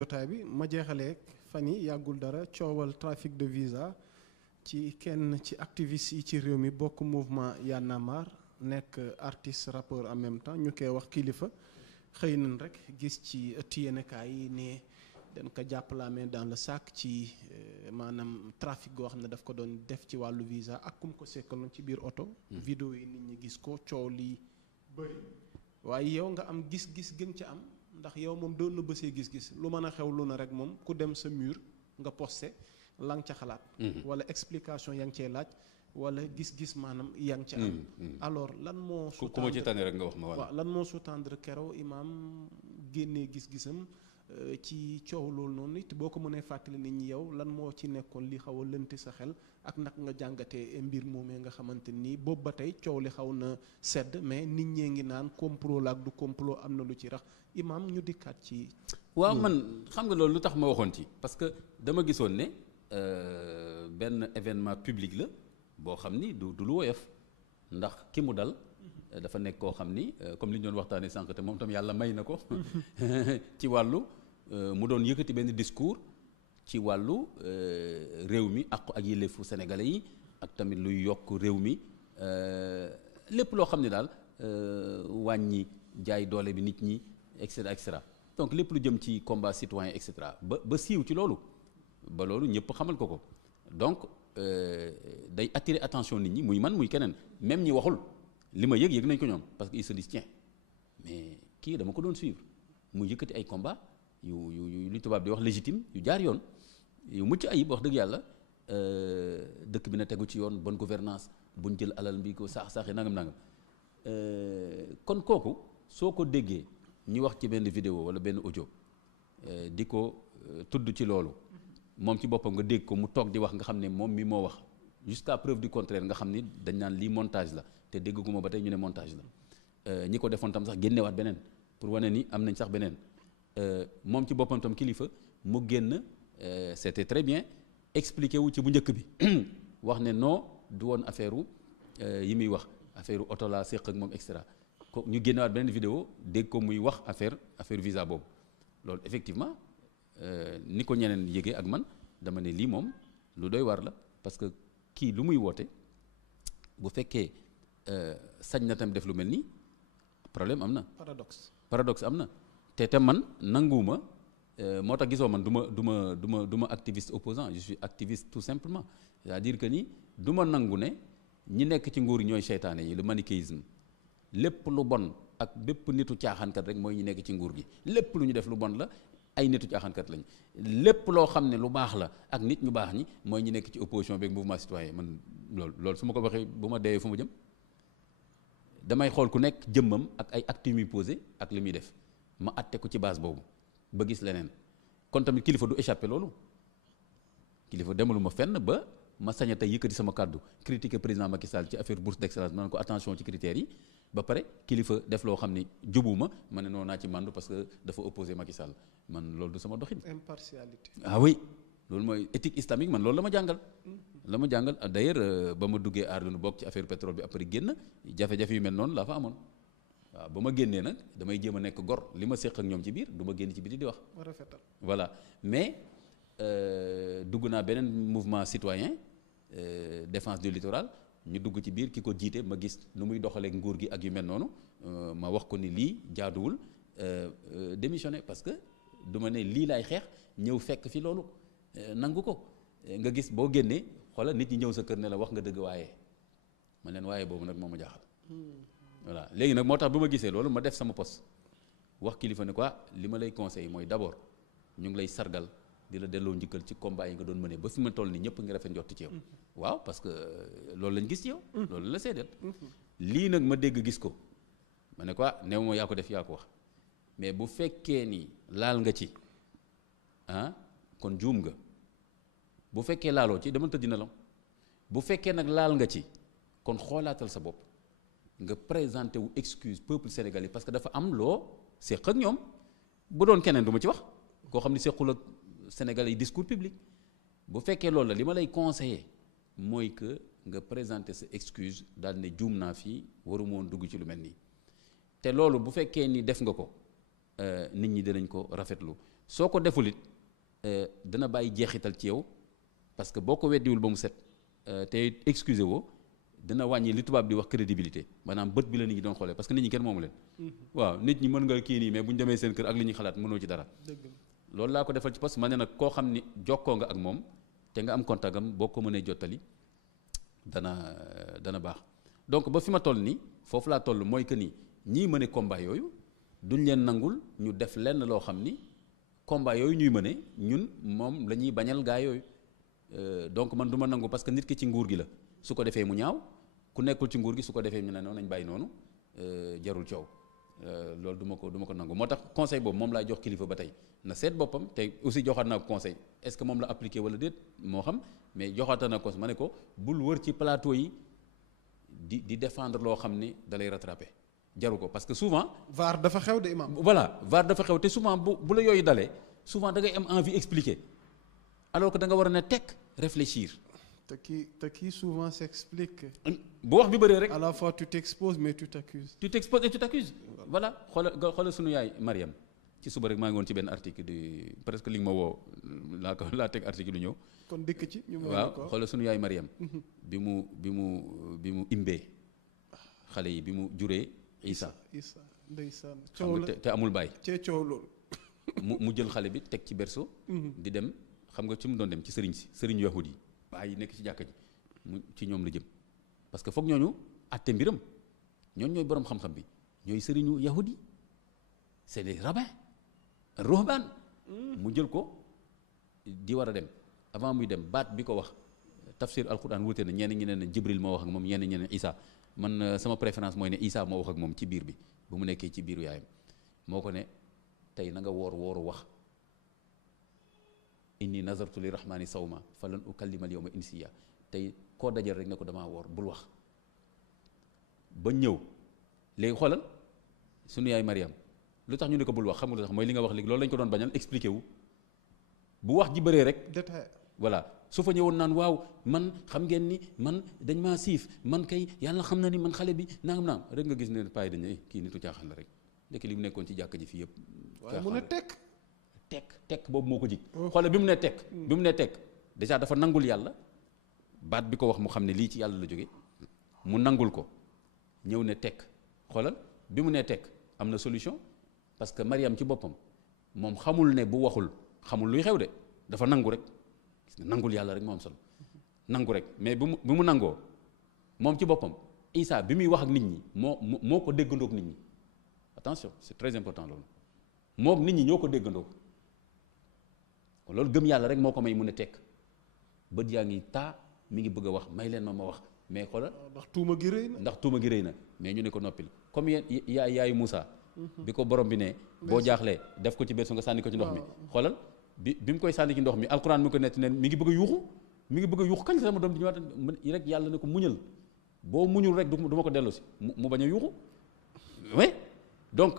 jotaay bi ma jeexalee fan yi yàggul dara coowal trafic de visa ci kenn ci activiste yi ci réew mi bokk mouvement Y'en a marre nekk artiste rappeur en même temps ñu koy wax Kilifeu xëy nañ rek gis ci yéenekaay yi ne dañ ko jàpp la main dans le sac ci maanaam trafic goo xam ne daf ko doon def ci wàllu visa ak kum ko sekkaloon ci biir oto. vidéo yi nit ñi gis ko coow lii bëri waaye yow nga am gis-gis gën ca am. ndax yow moom doon na bësee gis-gis lu mën a xew lu na rek moom ku dem sa mur nga posté la nga ca xalaat. wala explication yaa ngi cee laaj wala gis-gis maanaam yaa ngi ca am. alors lan moo. ku ma ci tànn rek nga wax ma wala. waaw lan moo sous-tendre keroog imaam génnee gis-gisam ci coow loolu noonu it boo ko mënee fàttali nit ñi yow lan moo ci nekkoon li xaw a lënti sa xel ak nag nga jàngatee mbir moomee nga xamante ni boobu ba tey coow li xaw na sedd mais nit ñee ngi naan complot la ak du complot am na lu ci rax imaam ñu dikkaat ci. waaw man xam nga loolu lu tax ma waxoon ci parce que dama gisoon ne benn événement public la boo xam ni du lu woyof ndax ki mu dal dafa nekk koo xam ni comme li ñu doon waxtaanee sànq te moom tam yàlla may na ko ci wàllu mu doon yëkkati benn discours ci wàllu réew mi ak yelleefu sénégalais yi ak tamit luy yokk réew mi lépp loo xam ne daal wàññi jaay doole bi nit ñi et cetera et cetera donc lépp lu jëm ci combat citoyen et cetera ba siiw ci loolu ba loolu ñëpp xamal ko donc day attirer attention nit ñi muy man muy keneen même ñi waxul li ma yëg nañ ko ñoom parce que ils se disent tiens mais kii dama ko doon suivre mu yëkkati ay combat yu li tubaab di wax légitime yu jaar yoon yu mucc ayib wax dëgg yàlla dëkk bi na tegu ci yoon bonne gouvernance buñ jël alal bi ko saax-saaxee nangam kon kooku soo ko déggee ñi wax ci benn vidéo wala benn audio di ko tudd ci loolu moom ci boppam nga dégg ko mu toog di wax nga xam ne moom mi moo wax jusqu'à preuve du contraire nga xam ni dañ naan lii montage la te dégguma ba tey ñu ne montage la ñi ko defoon tam sax génnewaat beneen pour wane ni am nañ sax beneen moom ci boppam tam Kilifeu mu génn c'était très bien expliqué wu ci bu njëkk bi wax ne non du woon affaire yi muy wax affaire oto laa séq ak moom et cetera ko ñu génnewaat beneen vidéo dégg ko muy wax affaire visa boobu loolu effectivement ni ko ñeneen yëgee ak man dama ne lii moom lu doy war la parce que kii lu muy woote bu fekkee sañ na tam def lu mel nii problème am na. paradoxe am na te tam man nanguwuma moo tax gisoo man du ma activiste opposant je suis activiste tout simplement c'est-à-dire que ni du ma nangu ne ñi nekk ci nguur ñooy seytaane yi le manichéisme lépp lu bon ak bépp nitu caaxaankat rek mooy ñi nekk ci nguur gi lépp lu ñu def lu bon la ay nitu caaxaankat lañ lépp loo xam ne lu baax la ak nit ñu baax ñi mooy ñi nekk ci opposition beeg mouvement citoyen man loolu su ma ko waxee bu ma deewee fu ma jëm damay xool ku nekk jëmmam ak ay actes yu muy posé ak li muy def ma atte ko ci base boobu ba gis leneen kon tamit Kilifeu du échappé loolu Kilifeu demaluma fenn ba ma sañ a tey yëkkati sama kàddu critiquer président Macky Sall ci affaire bourse d'excellence ma ne ko attention ci critères yi ba pare Kilifeu def loo xam ni jubuma ma ne noonu naa ci mandu parce que dafa opposé Macky Sall man loolu du sama doxin. impartialité. ah oui loolu mooy éthique islamique man loolu la ma jàngal. D'ailleurs ba ma duggee aar lu bokk ci affaire pétrole bi après génn jafe-jafe yu mel noonu laa fa amoon waaw ba ma génnee nag damay jéem a nekk gor li ma séq ak ñoom ci biir du ma génn ci biti di wax. rafetal voilà mais dugg naa beneen mouvement citoyen défense du littoral ñu dugg ci biir ki ko jiite ma gis nu muy doxaleek nguur gi ak yu mel noonu ma wax ko ni lii jaaduwul démissionner parce que du ma ne lii laay xeex ñëw fekk fi loolu nangu ko nga gis boo génnee xoolal nit ñi ñëw sa kër ne la wax nga dëgg waaye man leen waaye boobu nag moo ma jaaxal. voilà léegi nag moo tax bu ma gisee loolu ma def sama poste wax Kilifeu ne quoi li ma lay conseiller mooy d'abord ñu ngi lay sargal di la delloo njëkkal ci combat yi nga doon mëne ba fi ma toll nii ñëpp ngi rafet njort ci yow. waaw parce que loolu lañ gis ci yow. loolu la seedeel. lii nag ma dégg gis ko ma ne quoi néew ma yaa ko def yaa ko wax mais bu fekkee ni laal nga ci kon juum nga bu fekkee laaloo ci dama tëdd na la bu fekkee nag laal nga ci kon xoolaatal sa bopp. nga présenté wu excuse peuple sénégalais parce que dafa am loo séq ak ñoom bu doon keneen du ma ci wax koo xam ne séqul ak sénégalais yi discours public bu fekkee loolu la li ma lay conseiller mooy que nga présenté sa excuse daal ne juum naa fii waruma woon dugg ci lu mel nii te loolu bu fekkee ni def nga ko nit ñi dinañ ko rafetlu soo ko deful it dana bàyyi jeexital ci yow parce que boo ko weddiwul ba mu set te excusé woo dina wàññi li tubaab di wax crédibilité maanaam bët bi la nit ñi doon xoolee parce que nit ñi kenn moomu leen. waaw nit ñi mën nga kii nii mais bu ñu demee seen kër ak li ñuy xalaat mënoo ci dara. loolu laa ko defal ci poste ma ne nag koo xam ni jokkoo nga ak moom te nga am contact am boo ko mënee jottali dana baax donc ba fi ma toll nii foofu laa toll mooy que ni ñii mëne combat yooyu duñ leen nangul ñu def lenn loo xam ni combat yooyu ñuy mëne ñun moom la ñuy bañal gaa yooyu donc man du ma nangu parce que nit ki ci nguur gi la su ko defee mu ñaaw ku nekkul ci nguur gi su ko defee ñu ne noonu nañ bàyyi noonu jarul coow loolu du ma ko nangu moo tax conseil boobu moom laay jox kilifa ba tey na seet boppam te aussi joxaat naa ko conseil est-ce que moom la appliqué wala déet moo xam mais joxaat naa ko ma ne ko bul wër ci plateau yi di défendre loo xam ni da lay rattraper jaru ko parce que souvent. VAR dafa xew de imam. voilà VAR dafa xew te souvent bu la yooyu dalee souvent da ngay am envie expliquer alors que da nga war a ne tekk réfléchir. te kii souvent s'explique. bu wax bi bëree rek. à la fois tu t'exposes mais tu t'accuses. tu t'exposes et tu t'accuses. voilà xoolal sunu yaay Mariam ci suba rek maa ngi woon ci benn article di presque li nga ma woo laa teg article du ñëw. kon dikk ci ñu waaw xoolal sunu yaay Mariam. bi mu imbee xale yi bi mu juree Isa ndeysaan coow la te amul baay. cee coow loolu. mu jël xale bi teg ci berceau. di dem xam nga ci mu doon dem ci sëriñ yahudi yi baay yi nekk ci jàkka ji mu ci ñoom la jëm parce que foog ñooñu àtte mbiram ñooñu ñooy borom xam-xam bi ñooy sëriñu yahudi c'est des rabbins ruhban mu jël ko di war a dem avant muy dem baat bi ko wax tafsir alquran wuute na ñenn ñi ne Jibril moo wax ak moom ñenn ñi ne Isa man sama préférence mooy ne Isa moo wax ak moom ci biir bi bu mu nekkee ci biiru yaayam moo ko ne tey na nga wooru wax inni nazartu li rahmani sawma falan ukallima al yawma insiya tey koo dajal rek ne ko damaa woor bul wax ba ñëw léegi xoolal sunu yaay Mariam lu tax ñu ne ko bul wax xam nga lu tax mooy li nga wax léegi loolu lañ ko doon bañal expliqué wu bu wax ji bëree rek détail voilà su fa ñëwoon naan waaw man xam ngeen ni man dañ maa siif man kay yàlla xam na ni man xale bi nangam naam rek nga gis ne payi dañ ne kii nitu caaxaan la rek ndekk li mu nekkoon ci jàkka ji fii yëpp waaye mu ne tekk boobu moo ko jig xoolal bi mu ne tekk déjà dafa nangul yàlla baat bi ko wax mu xam ne lii ci yàlla la jóge mu nangul ko ñëw ne tekk xoolal bi mu ne tekk am na solution parce que Mariam ci boppam moom xamul ne bu waxul xamul luy xew de dafa nangu rek nangul yàlla rek moo am solo nangu rek mais bi mu nangoo moom ci boppam Isa bi muy wax ak nit ñi moo ko déggandoog nit ñi attention c'est très important loolu moom nit ñi ñoo ko déggandoo loolu gëm yàlla rek moo ko may mun a tekk bët yaa ngi taa mi ngi bëgg a wax may leen ma wax mais xoolal ndax tuuma gi rëy na mais ñu ne ko noppil comme yaayu Moussa bi ko borom bi ne boo jaaxlee def ko ci berceau nga sànni ko ci ndox mi xoolal bi mu koy sànni ci ndox mi alquran mi ko nett ne mi ngi bëgg a yuuxu kañ sama doom di ñëwaat rek yàlla ne ko muñal boo muñul rek du ma ko dellu si mu bañ a yuuxu oui donc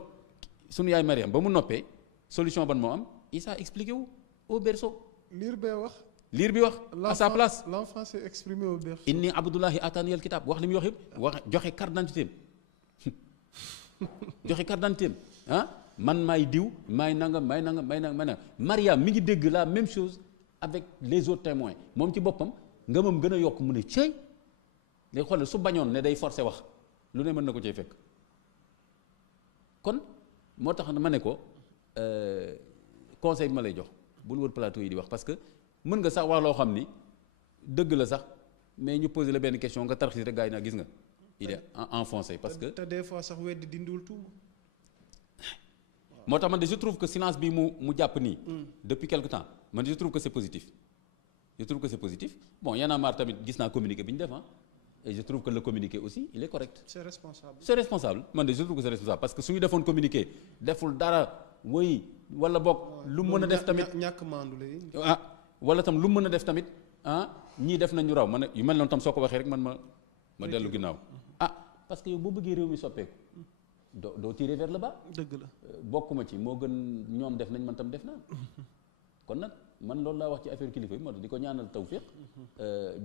sunu yaay Mariam ba mu noppee solution ban moo am Isa expliqué wu au berceau liir bi wax à sa place l'enfant s'est exprimé au berceau inni abdullahi atani al kitab wax li muy wax yëpp wax joxe carte d'identité joxe carte d'identité man maay diw maay nangam Mariam mi ngi dégg la même chose avec les autres témoins moom ci boppam nga moom gën a yokk mu ne cëy léegi xoolal su bañoon ne day forcer wax lu ne mën na ko cay fekk kon moo tax ma ne ko conseil bi ma lay jox bul wër plateau yi di wax parce que mën nga sax wax loo xam ni dëgg la sax mais ñu poser la benn question nga tarxis rek gars yi naa gis nga il est enfoncé parce que te des fois sax weddi dindiwul tuuma moo tax man de je trouve que silence bi mu jàpp nii depuis quelque temps man je trouve que c'est positif bon Y'en a marre tamit gis naa communiqué bi ñu def et je trouve que le communiqué aussi il est correct c'est responsable man de je trouve que c'est responsable parce que su ñu defoon communiqué deful dara woy wala boog lu mën a def tamit ñàkk maandu lay wala tam lu mën a def tamit ñii def nañu raw man yu mel noonu tam soo ko waxee rek man ma dellu ginnaaw parce que yow boo bëggee réew mi soppeeku doo tirer vers le bas dëgg la bokkuma ci moo gën ñoom def nañ man tam def naa kon nag man loolu laa wax ci affaire kilifa yi moo tax di ko ñaanal tawfiq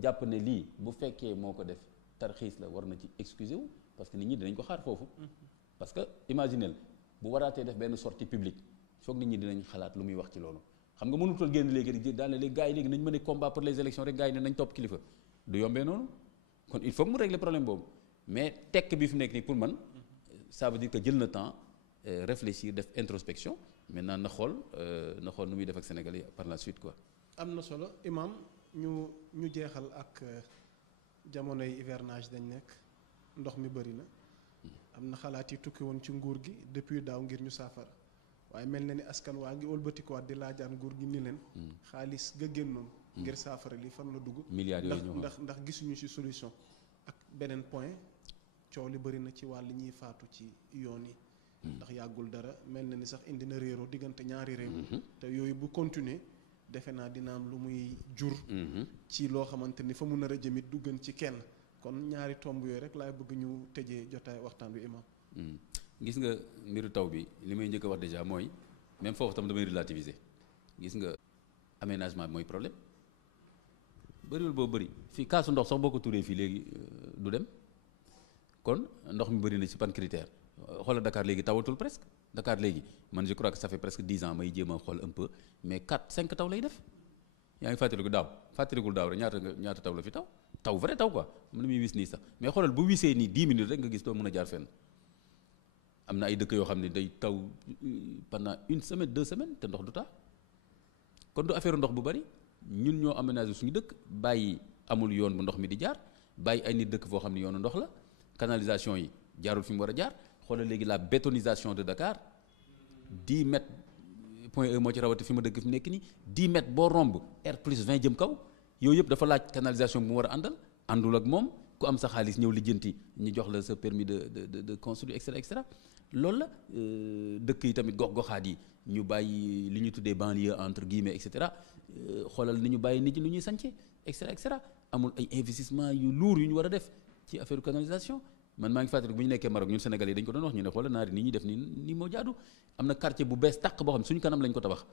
jàpp ne lii bu fekkee moo ko def tarxiis la war na ci excuser wu parce que nit ñi dinañ ko xaar foofu parce que imaginez bu waraatee def benn sortie publique foog nit ñi dinañ xalaat lu muy wax ci loolu xam nga mënutoon génn léegi rek daal ne léegi gars yi léegi nañ mën a combat pour les élections rek gars yi ne nañ topp kilifa du yombee noonu kon il faut que mu régler problème boobu mais tekk bi fi nekk nii pour man ça veut dire que jël na temps réfléchir def introspection maintenant na xool nu muy def ak Sénégal yi par la suite quoi. am na solo imam ñu jeexal ak jamonoy hivernage dañ nekk ndox mi bëri na am na xalaat yi tukki woon ci nguur gi depuis daaw ngir ñu saafara waaye mel na ni askan waa ngi wëlbatikuwaat di laajaan nguur gi ni leen xaalis ga génnoon ngir saafara li fan la dugg milliards yooyu ndax gisuñu ci solution ak beneen point coow li bëri na ci wàll ñiy faatu ci yoon yi ndax yàggul dara mel na ni sax indi na réeroo diggante ñaari réew te yooyu bu continuer defe naa dina am lu muy jur ci loo xamante ni fa mu nar a jëmit du gën ci kenn kon ñaari tomb yooyu rek laay bëgg ñu tëjee jotaay waxtaan bi imam gis nga mbiru taw bi li may njëkk a wax déjà mooy même foofu tam damay relativiser gis nga aménagement bi mooy problème bëriwul boo bëri fii kaasu ndox sax boo ko turee fii léegi du dem kon ndox mi bëri na ci ban critère xoolal Dakar léegi tawatul presque Dakar léegi man je crois que ça fait presque 10 ans may jéem a xool un peu mais 4-5 taw lay def yaa ngi fàttalikul daaw rek ñaata taw la fi taw vrai taw quoi am na muy wis nii sax mais xoolal bu wisee nii 10 minutes rek nga gis doo mën a jaar fenn am na ay dëkk yoo xam ne day taw pendant 1 semaine 2 semaines te ndox du taa kon du affaire ndox bu bari ñun ñoo aménagé suñu dëkk bàyyi amul yoon bu ndox mi di jaar bàyyi ay nit dëkk foo xam ne yoonu ndox la canalisation yi jaarul fi mu war a jaar xoolal léegi la bétonisation de Dakar 10 mètres point E moo ci rawati fi ma dëkk fi nekk nii 10 mètres boo romb R+20 jëm kaw yooyu yëpp dafa laaj canalisation bu mu war a àndul ak moom ku am sa xaalis ñëw lijjanti ñu jox la sa permis de construire et cetera loolu la dëkk yi tamit gox-goxaat yi ñu bàyyi li ñu tuddee banlieue entre guillemets et cetera xoolal ni ñu bàyyi nit ñi lu ñuy sànce et cetera amul ay investissement yu lourd yu ñu war a def ci affaire canalisation man maa ngi fàttali bu ñu nekkee Maroc ñun Sénégalais yi dañu ko doon wax ñu ne xoolal naari ni ñuy def nii moo jaadu am na quartier bu bees tàq boo xam ne suñu kanam lañ ko tabax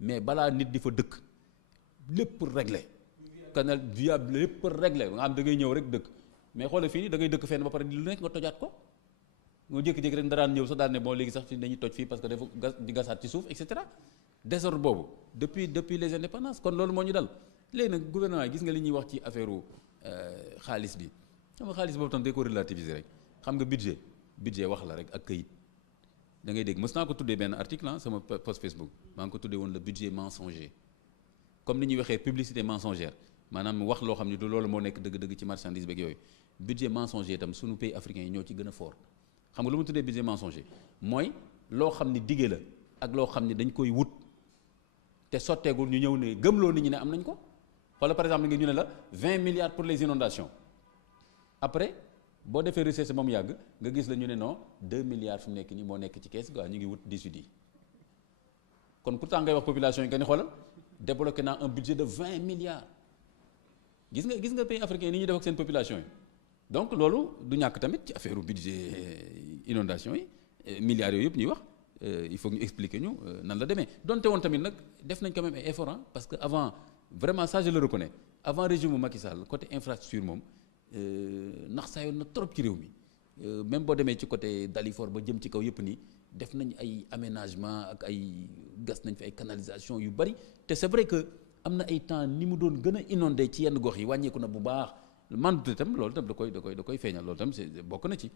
mais balaa nit di fa dëkk lépp réglé canal viable lépp réglé nga xam da ngay ñëw rek dëkk mais xoolal fii nii da ngay dëkk fenn ba pare lu nekk nga tojaat ko nga jékki-jékki rek daraan ñëw sax daal ne bon léegi sax dañuy toj fii parce que dafa gas di gasaat ci suuf et cetera désordre boobu depuis les indépendances kon loolu moo ñu dal léegi nag gouvernement yi gis nga li ñuy wax ci affaire xaalis bi xam nga xaalis boobu tam day ko relativiser rek xam nga budget wax la rek ak këyit da ngay dégg mës naa ko tuddee benn article sama post Facebook maa ngi ko tuddee woon le budget mensonger comme ni ñuy waxee publicité mensongère maanaam wax loo xam ne du loolu moo nekk dëgg-dëgg ci marchandise beeg yooyu budget mensonger itam sunu pays africains yi ñoo ci gën a fort xam nga lu mu tuddee budget mensonger mooy loo xam ne diggee la ak loo xam ne dañ koy wut te sotteegul ñu ñëw ne gëmloo nit ñi ne am nañ ko wala par exemple nga ñu ne la 20 milliards pour les inondations après boo defee recherche moom yàgg nga gis la ñu ne non 2 milliards fi mu nekk nii moo nekk ci kees quoi ñu ngi wut 18 yi kon pourtant ngay wax population yi nga ni xoolal débloqué naa un budget de 20 milliards gis nga pays africain yi ni ñuy def ak seen population yi donc loolu du ñàkk tamit ci affaire budget inondation yi milliards yooyu yëpp ñuy wax il faut ñu expliquer ñu nan la demee donte woon tamit nag def nañ quand même ay effort parce que avant vraiment ça je le reconnais avant régime Macky Sall côté infrastructure moom ndax saa yoon na trop ci réew mi même boo demee ci côté Dalifort ba jëm ci kaw yëpp nii def nañ ay aménagement ak ay gas nañ fi ay canalisation yu bari te c'est vrai que am na ay temps ni mu doon gën a inondé ci yenn gox yi wàññeeku na bu baax man tam loolu tam da koy feeñal loolu tam c'est bokk na ci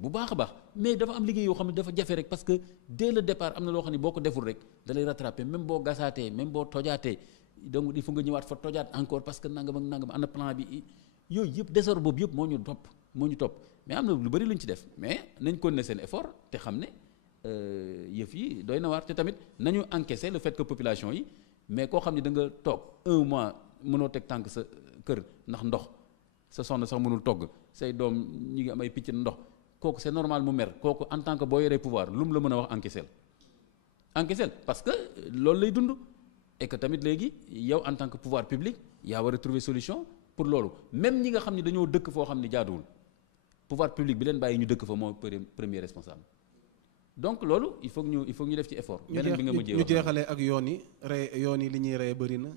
bu baax a baax mais dafa am liggéey yoo xam ne dafa jafe rek parce que dès le départ am na loo xam ne boo ko deful rek da lay rattraper même boo gasaatee même boo tojaatee donc il faut nga ñëwaat fa tojaat encore parce que nangam ak nangam ana plan bi yooyu yëpp désordre boobu yëpp moo ñu topp mais am na lu bari lu ñu ci def mais nañ ko ne seen effort te xam ne yëf yi doy na waar te tamit nañu encaisser le fait que population yi mais koo xam ne da nga toog 1 mois mënoo teg tànk sa kër ndax ndox sa soxna sax mënul togg say doom ñi ngi am ay picc ndox kooku c'est normal mu mer kooku en tant que boo yoree pouvoir lu mu la mën a wax encaisser parce que loolu lay dund et que tamit léegi yow en tant que pouvoir public yaa war a trouver solution pour loolu même ñi nga xam ne dañoo dëkk foo xam ne jaaduwul pouvoir public bi leen bàyyi ñu dëkk fa moo premier responsable donc loolu il faut que ñu def ci effort. beneen bi nga mujjee wax ñu jeexalee ak yoon yi li ñuy rey bëri na.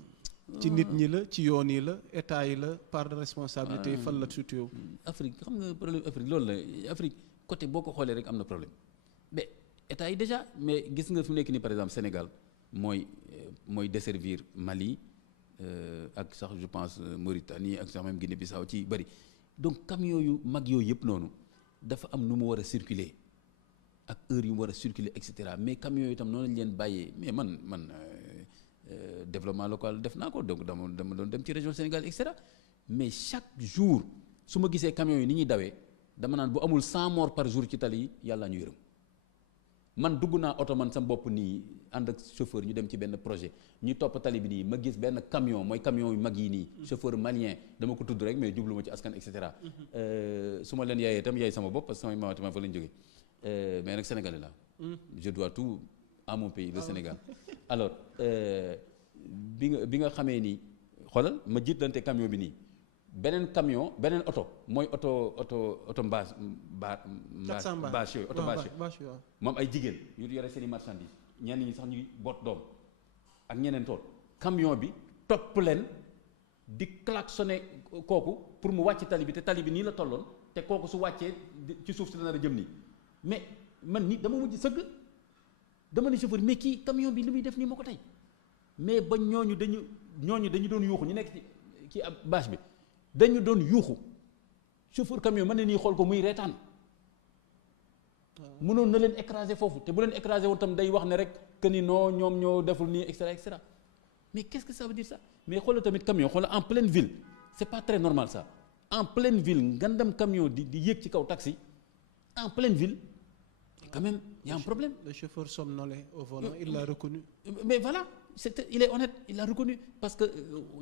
ci nit ñi la ci yoon yi la état yi la part de responsabilité fan la situé wu. Afrique xam nga problème Afrique loolu la Afrique côté boo ko xoolee rek am na problème mais état yi déjà mais gis nga fi mu nekk nii par exemple Sénégal mooy desservir Mali ak sax je pense Mauritanie ak sax même Guinée-Bissau ci bëri donc camions yu mag yooyu yëpp noonu dafa am nu mu war a circuler ak heure yu mu war a circuler et cetera mais camions yooyu itam noonu lañ leen bàyyee mais man développement local def naa ko donc dama doon dem ci région Sénégal et cetera mais chaque jour su ma gisee camions yi ni ñuy dawee dama naan bu amul 100 morts par jour ci tali yi yàlla ñu yërëm man dugg naa oto man sama bopp nii ànd ak chauffeur ñu dem ci benn projet ñu topp tali bi nii ma gis benn camion mooy camion yu mag yi nii chauffeur malien dama ko tudd rek mais jublu ma ci askan et cetera su ma leen yaayee itam yaay sama bopp parce que samay maama fa lañ jógee mais nag sénégalais la je dois tout à mon pays le Sénégal alors bi nga xamee ni xoolal ma jiitlante camion bi nii beneen camion beneen oto mooy oto bâche yooyu oto bâche yooyu moom ay jigéen yu yore seen i marchandises ñenn ñi sax ñuy boot doom ak ñeneen tool camion bi topp leen di klaxonné kooku pour mu wàcc tali bi te tali bi nii la tolloon te kooku su wàccee ci suuf si dana la jëm nii mais man ni dama mujj sëgg dama ne chauffeur mais kii camion bi li muy def nii moo ko tey mais ba ñooñu dañu doon yuuxu ñu nekk ci ab bâche bi dañu doon yuuxu chauffeur camion mën na nii xool ko muy reetaan mënoon na leen écraser foofu te bu leen écraser woon tam day wax ne rek que ni non ñoom ñoo deful nii et cetera mais qu'est-ce que ça veut dire ça mais xoolal tamit camion xoolal en pleine ville c'est pas très normal ça en pleine ville ngandam camion di yéeg ci kaw taxi en pleine ville quand même il y a un problème. Le chauffeur somnolait au volant, il l'a reconnu. Mais voilà, il est honnête, il l'a reconnu parce que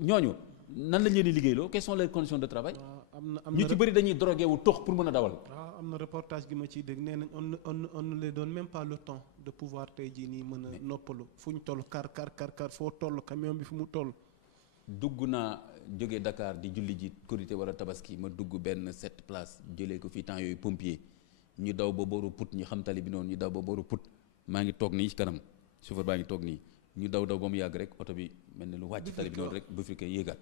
ñooñu nan lañ leen di liggéeyloo quelles sont les conditions de travail. ñu ci bëri dañuy drogué wu tox pour mën a dawal. waaw am na reportage gi ma ciy dégg nee nañ on ne les donne même pas le temps de pouvoir tey jii nii mën a noppalu fu ñu toll kar foo toll camion bi fu mu toll. dugg naa jógee Dakar di julli ji Korité wala Tabaski ma dugg benn 7 place jëlee ko fii temps yooyu pompier. ñu daw ba booru put ñu xam tali bi noonu ñu daw ba booru put maa ngi toog nii ci kanam chauffeur baa ngi toog nii ñu daw ba mu yàgg rek oto bi mel ne lu wàcc tali bi noonu rek bu fekkee yéegaat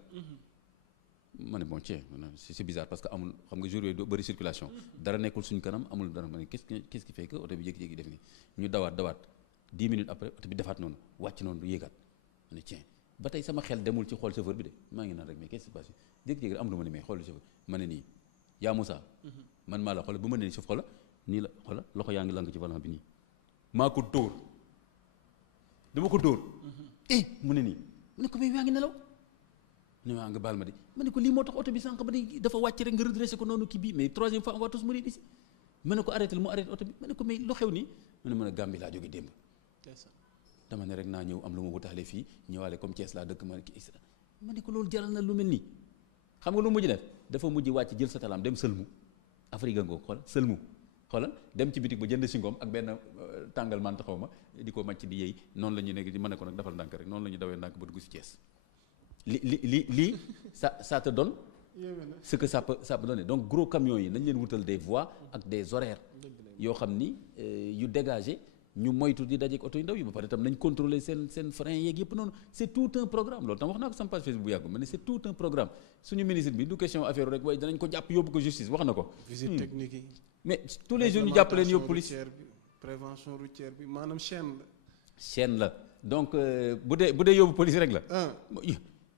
ma ne bon tiens c'est bizarre parce que amul xam nga jour yooyu doo bëri circulation dara nekkul suñu kanam amul dara ma ne qu'est-ce qui fait que oto bi jékki-jékki def nii ñu dawaat 10 minutes après oto bi defaat noonu wàcc noonu yéegaat ma ne tiens ba tey sama xel demul ci xool chauffeur bi de maa ngi naan rek mais qu'est-ce qui se passe jékki-jékki am lu ma ne mais xool chauffeur ma ne nii yaa Moussa man maa la xoolal bu ma nee suuf xoolal nii la xoolal loxo yaa ngi lang ci volant bi nii maa ko dóor dama ko dóor mu ne nii mu ne ko mais yaa ngi nelaw mu ne maa nga baal ma de ma ne ko lii moo tax oto bi sànq ba di dafa wàcc rek nga redressé ko noonu kii bii mais troisième fois on va tous mourir ici ma ne ko arrêté mu arrêté oto bi ma ne ko mais lu xew nii mu ne ma ne Gambie laa jóge démb dama ne rek naa ñëw am lu ma wutaale fii ñëwaale comme Thiès laa dëkk ma ne ko loolu jaral na lu mel nii xam nga lu mujj def dafa mujj wàcc jël sa talaam dem sëlmu Afrique ngoo xool sëlmu xoolal dem ci bitik ba jënd si ngoom ak benn tàngal man taxaw ma di ko màcc di yëy noonu la ñu nekk di mën ne ko nag defal ndànk rek noonu la ñu dawee ndànk ba dugg si Thiès lii ça te donne ce que ça peut donner donc gros camions yi nañ leen wutal des voies ak des horaires yoo xam ni yu dégagé ñu moytu di dajeek oto yu ndaw yi ba pare tam nañ contrôler seen frein yeeg yëpp noonu c'est tout un programme loolu tam wax naa ko sama page Facebook bu yàggu ma ne c'est tout un programme suñu ministre bi du question affaire rek waaye danañ ko jàpp yóbbu ko justice wax na ko. visite technique yi. mais tous les jours ñu jàpp leen yóbbu police prévention routière bi maanaam chaîne la donc bu dee yóbbu police rek la.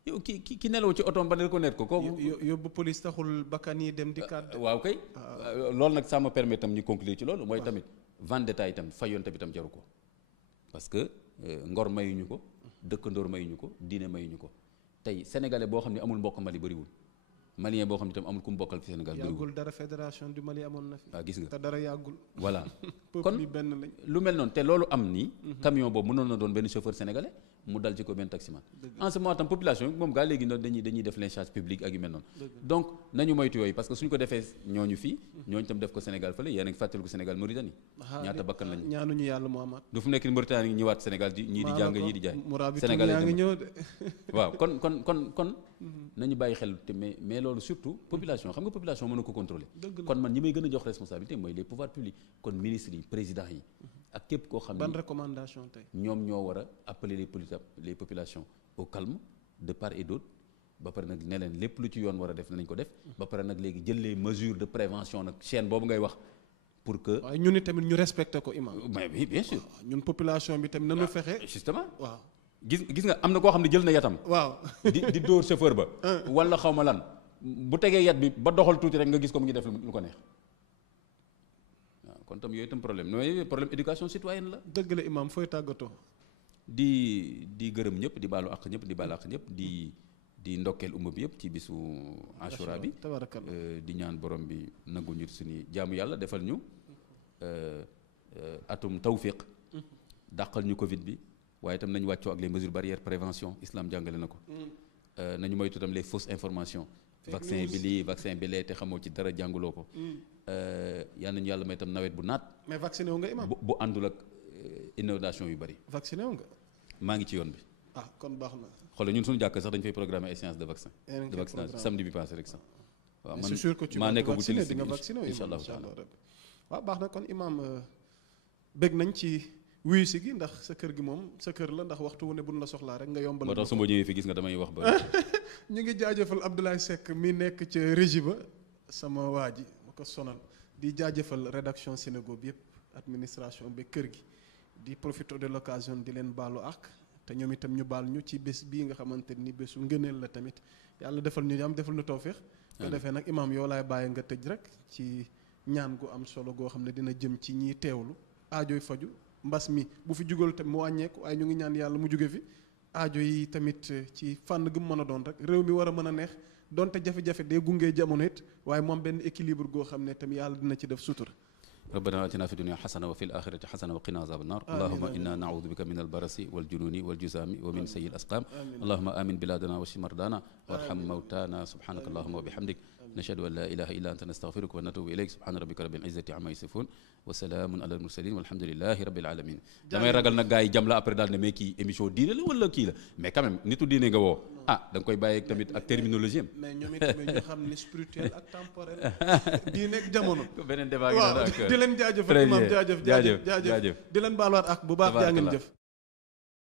yow ki nelaw ci otoom ba ne reconnaître ko kooku. yóbbu police taxul bakkan yi dem di kàddu. waaw kay. loolu nag ça me permet tam ñu conclure ci loolu mooy tamit. vendetta itam fayonte bi tam jaru ko parce que ngor mayuñu ko dëkkandoor mayuñu ko diine mayuñu ko tey sénégalais boo xam ne amul mbokk Mali bëriwul malien boo xam ne itam amul ku mu bokkal fi Sénégal bëriwul. yàggul dara fédération du Mali amoon na fi. waaw gis nga te dara yàggul. voilà kon benn lañ. lu mel noonu te loolu am nii. camion boobu mënoon na doon benn chauffeur sénégalais mu dal ci ko benn taximan. en ce moment tam population moom gaa léegi noonu dañuy def lynchage public ak yu mel noonu. donc nañu moytu yooyu parce que suñu ko defee ñooñu fii. ñooñu tam def ko Sénégal fële yéen a ngi fàttaliku Sénégal Mauritanie. ñaata bakkan lañu. ñaanuñu yàlla mu amaat. du fu nekk ni Mauritanie ñëwaat Sénégal ñii di jàng ñii di jaay. Sénégal yaa ngi ñëw de. waaw kon nañu bàyyi xel te mais loolu surtout population xam nga population mën na ko contrôler. kon man ñi may gën a jox responsabilité mooy les pouvoirs publics kon ministres yi présidents yi ak képp koo xam ne ban recommandation tey. ñoom ñoo war a appeler les populations au calme de part et d'autre ba pare nag ne leen lépp lu ci yoon war a def nañ ko def. ba pare nag léegi jël les mesures de prévention nag chaîne boobu ngay wax pour que. waaye ñun tamit ñu respecté ko imam. mais oui bien sûr. ñun population bi tamit nañu fexe. justement waaw. gis nga am na koo xam ne jël na yatam. waaw di dóor chauffeur ba. wala xaw ma lan bu tegee yat bi ba doxal tuuti rek nga gis ko mu ngi def lu ko neex waaw kon tam yooyu tam problème nooy problème éducation citoyenne la. dëgg la imam fooy tàggatoo. di gërëm ñëpp di baalu àq ñëpp di baalu àq ñëpp di ndokkeel umma bi yëpp ci bisu Ashura bi di ñaan borom bi nangu ñu suñu jaamu yàlla defal ñu atum tawfiq dàqal ñu Covid bi waaye itam nañu wàccoo ak les mesures barrières prévention islam jàngale na ko nañu moytu itam les fausses informations vaccin bi lii vaccin bi lee te xamoo ci dara jànguloo ko yal nañu yàlla may itam nawet bu naat mais vacciné wu nga imam bu àndul ak inondation yu bari vacciné wu nga maa ngi ci yoon bi ah kon baax na xoolal ñun suñu jàkk sax dañu fay programmer ay séances de vaccin de vaccination samedi bi passé rek sax waaw c'est sûr que tu maa nekk bu ci di nga vacciné incha allah waaw baax na kon imam bëgg nañ ci wuyu si gi ndax sa kër gi moom sa kër la ndax waxtu wu ne buñ la soxlaa rek nga yombal. moo tax su ma ñëwee fi gis nga damay wax ba. ñu ngi jaajëfal Abdoulaye Seck mi nekk ca régie ba sama waa ji ma ko sonal di jaajëfal rédaction Sénégo bi yëpp administration bi kër gi di profiter de l'occasion di leen baalu ak te ñoom itam ñu baal ñu ci bés bii nga xamante ni bésu ngëneel la tamit yàlla defal ñu jàmm defal ñu tawféex. ko defee nag imaam yow laay bàyyi nga tëj rek ci ñaan gu am solo goo xam ne dina jëm ci ñiy teewlu aajooy faju mbas mi bu fi jugal tamit mu wàññeeku waaye ñu ngi ñaan yàlla mu jóge fi aajo yi tamit ci fànn gu mu mën a doon rek réew mi war a mën a neex donte jafe-jafe day gungee jamono it waaye moom benn équilibre goo xam ne tamit yàlla dina ci def sutura. ربنا آتنا في الدنيا حسنة وفي الآخرة حسنة وقنا عذاب النار اللهم إنا نعوذ بك من البرص والجنون والجذام ومن سيء الأسقام اللهم آمن بلادنا واشف مرضانا وارحم موتانا سبحانك اللهم وبحمدك نشهد أن لا إله إلا أنت نستغفرك ونتوب إليك سبحان ربك رب العزة عما يصفون وسلام على المرسلين والحمد لله رب العالمين damay ragal nag gars yi jam la après daal ne mais kii émission diine la wala kii la mais quand même nitu diine nga woo da nga koy bàyyi tamit ak terminologie am mais ñoom itamit ñu xam ni spirituel ak temporel diine ak jamono beneen débat gi di leen jaajëfal imam jaajëf di leen baaluwaat ak bu baax jaa ngeen jëf